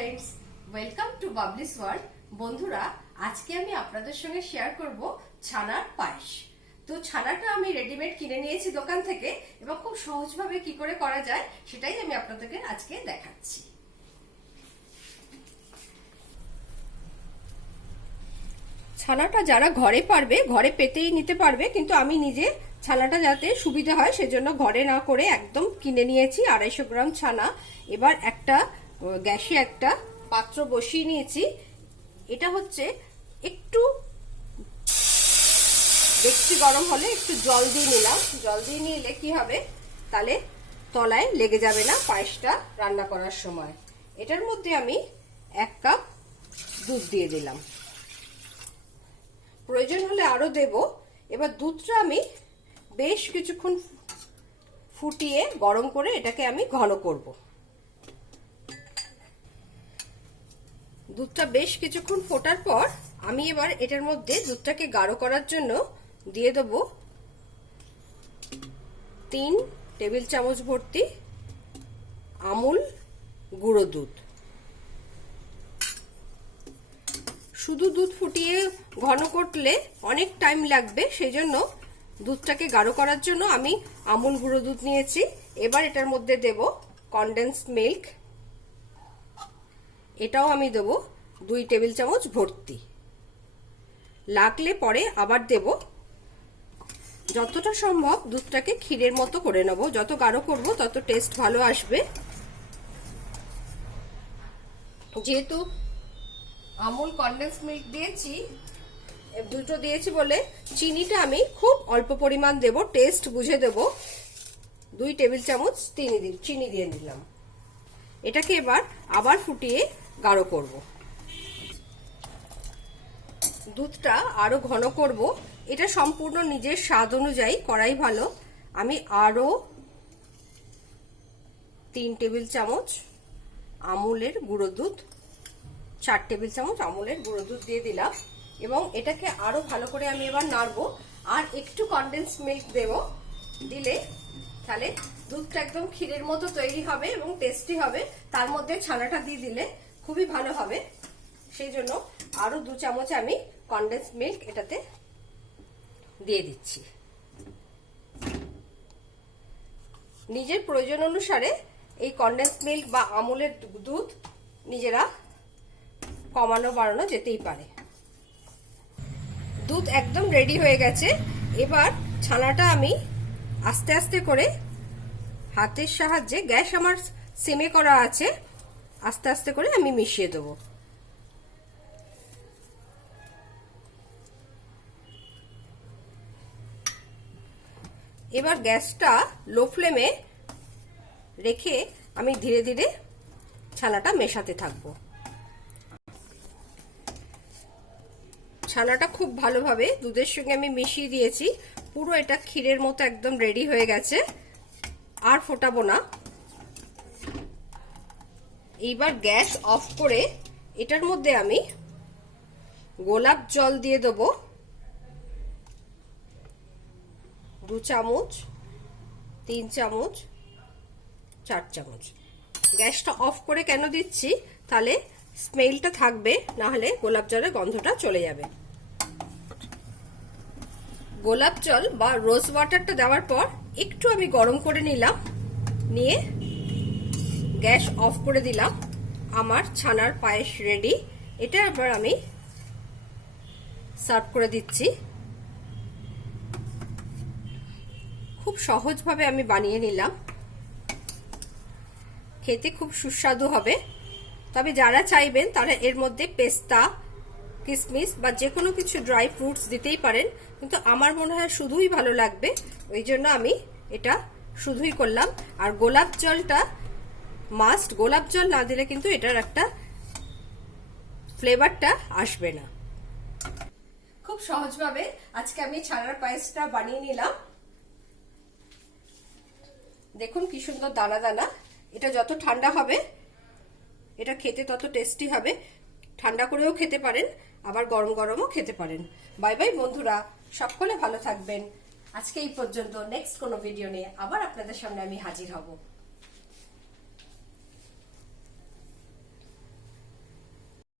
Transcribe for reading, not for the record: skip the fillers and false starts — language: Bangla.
Friends, welcome to Babli's world. বন্ধুরা, আজকে আমি আপনাদের সঙ্গে শেয়ার করব ছানার পায়েস। তো ছানাটা আমি রেডিমেড কিনে নিয়েছি দোকান থেকে এবং খুব সহজভাবে কি করে করা যায় সেটাই আমি আপনাদেরকে আজকে দেখাচ্ছি। ছানাটা যারা ঘরে পারবে ঘরে পেতেই নিতে পারবে, কিন্তু আমি নিজে ছানাটা যাতে সুবিধা হয় সেজন্য ঘরে না করে একদম কিনে নিয়েছি 250 গ্রাম ছানা। এবার একটা গ্যাসে একটা পাত্র বসিয়ে নিয়েছি। এটা হচ্ছে একটু ডেকচি গরম হলে একটু জল দিয়ে নিলাম। জল দিয়ে নিলে কি হবে, তাহলে তলায় লেগে যাবে না পায়েসটা রান্না করার সময়। এটার মধ্যে আমি 1 কাপ দুধ দিয়ে দিলাম, প্রয়োজন হলে আরো দেব। এবার দুধটা আমি বেশ কিছুক্ষণ ফুটিয়ে গরম করে এটাকে আমি ঘন করব। দুধটা বেশ কিছুক্ষণ ফোটার পর আমি এবার এটার মধ্যে দুধটাকে গাঢ় করার জন্য দিয়ে দেব 3 টেবিল চামচ ভর্তি আমুল গুঁড়ো দুধ। শুধু দুধ ফুটিয়ে ঘন করলে অনেক টাইম লাগবে, সেজন্য দুধটাকে গাঢ় করার জন্য আমি আমুল গুঁড়ো দুধ নিয়েছি। এবার এটার মধ্যে দেব কনডেন্সড মিল্ক, এটাও আমি দেব 2 টেবিল চামচ ভর্তি। লাগলে পরে আবার দেব। যতটা সম্ভব দুধটাকে ক্ষীরের মতো করে নেব, যত গাঢ় করব তত টেস্ট ভালো আসবে। যেহেতু আমুল কনডেন্সড মিল্ক দিয়েছি, দুটো দিয়েছি বলে চিনিটা আমি খুব অল্প পরিমাণ দেব, টেস্ট বুঝে দেব। 2 টেবিল চামচ চিনি দিয়ে দিলাম। এটাকে এবার আবার ফুটিয়ে গাঢ় করব। দুধটা আরো ঘন করব, এটা সম্পূর্ণ নিজের স্বাদ অনুযায়ী করাই ভালো। আমি আরো 3 টেবিল চামচ আমুলের গুঁড়ো দুধ, 4 টেবিল চামচ আমুলের গুঁড়ো দুধ দিয়ে দিলাম এবং এটাকে আরো ভালো করে আমি এবার নাড়বো। আর একটু কনডেন্স মিল্ক দেব, দিলে তাহলে দুধটা একদম ক্ষীরের মতো তৈরি হবে এবং টেস্টি হবে। তার মধ্যে ছানাটা দিয়ে দিলে খুবই ভালো হবে, সেই জন্য আরো 2 চামচ আমি কনডেন্স মিল্ক এটাতে দিয়ে দিচ্ছি। নিজের প্রয়োজন অনুসারে এই কনডেন্স মিল্ক বা আমুলের দুধ নিজেরা কমানো বাড়ানো যেতেই পারে। দুধ একদম রেডি হয়ে গেছে। এবার ছানাটা আমি আস্তে আস্তে করে হাতের সাহায্যে, গ্যাস আমার সিমে করা আছে, আস্তে আস্তে করে আমি মিশিয়ে দেব। এবার গ্যাসটা লো ফ্লেমে রেখে আমি ধীরে ধীরে ছানাটা মেশাতে থাকবো। ছানাটা খুব ভালোভাবে দুধের সঙ্গে আমি মিশিয়ে দিয়েছি, পুরো এটা ক্ষীরের মতো একদম রেডি হয়ে গেছে। আর ফোটাবো না। এইবার গ্যাস অফ করে এটার মধ্যে আমি গোলাপ জল দিয়ে দেবো 2 চামচ, 3 চামচ, 4 চামচ। গ্যাসটা অফ করে কেন দিচ্ছি, তাহলে স্মেলটা থাকবে, না হলে গোলাপ জলের গন্ধটা চলে যাবে। গোলাপ জল বা রোজ ওয়াটারটা দেওয়ার পর একটু আমি গরম করে নিলাম, নিয়ে গ্যাস অফ করে দিলাম। আমার ছানার পায়েস রেডি। এটা এবার আমি সার্ভ করে দিচ্ছি। খুব সহজভাবে আমি বানিয়ে নিলাম, খেতে খুব সুস্বাদু হবে। তবে যারা চাইবেন তারা এর মধ্যে পেস্তা, কিশমিশ বা যে কোনো কিছু ড্রাই ফ্রুটস দিতেই পারেন, কিন্তু আমার মনে হয় শুধুই ভালো লাগবে, ওই জন্য আমি এটা শুধুই করলাম। আর গোলাপ জলটা মাস্ট, গোলাপ জল না দিলে কিন্তু এটার একটা ফ্লেভারটা আসবে না। খুব সহজভাবে আজকে আমি ছানার পায়েসটা বানিয়ে নিলাম। দেখুন কি সুন্দর দানা দানা। এটা যত ঠান্ডা হবে এটা খেতে তত টেস্টি হবে। ঠান্ডা করেও খেতে পারেন, আবার গরম গরমও খেতে পারেন। বাই বাই বন্ধুরা, সকলে ভালো থাকবেন। আজকে এই পর্যন্ত। নেক্সট কোনো ভিডিও নিয়ে আবার আপনাদের সামনে আমি হাজির হব।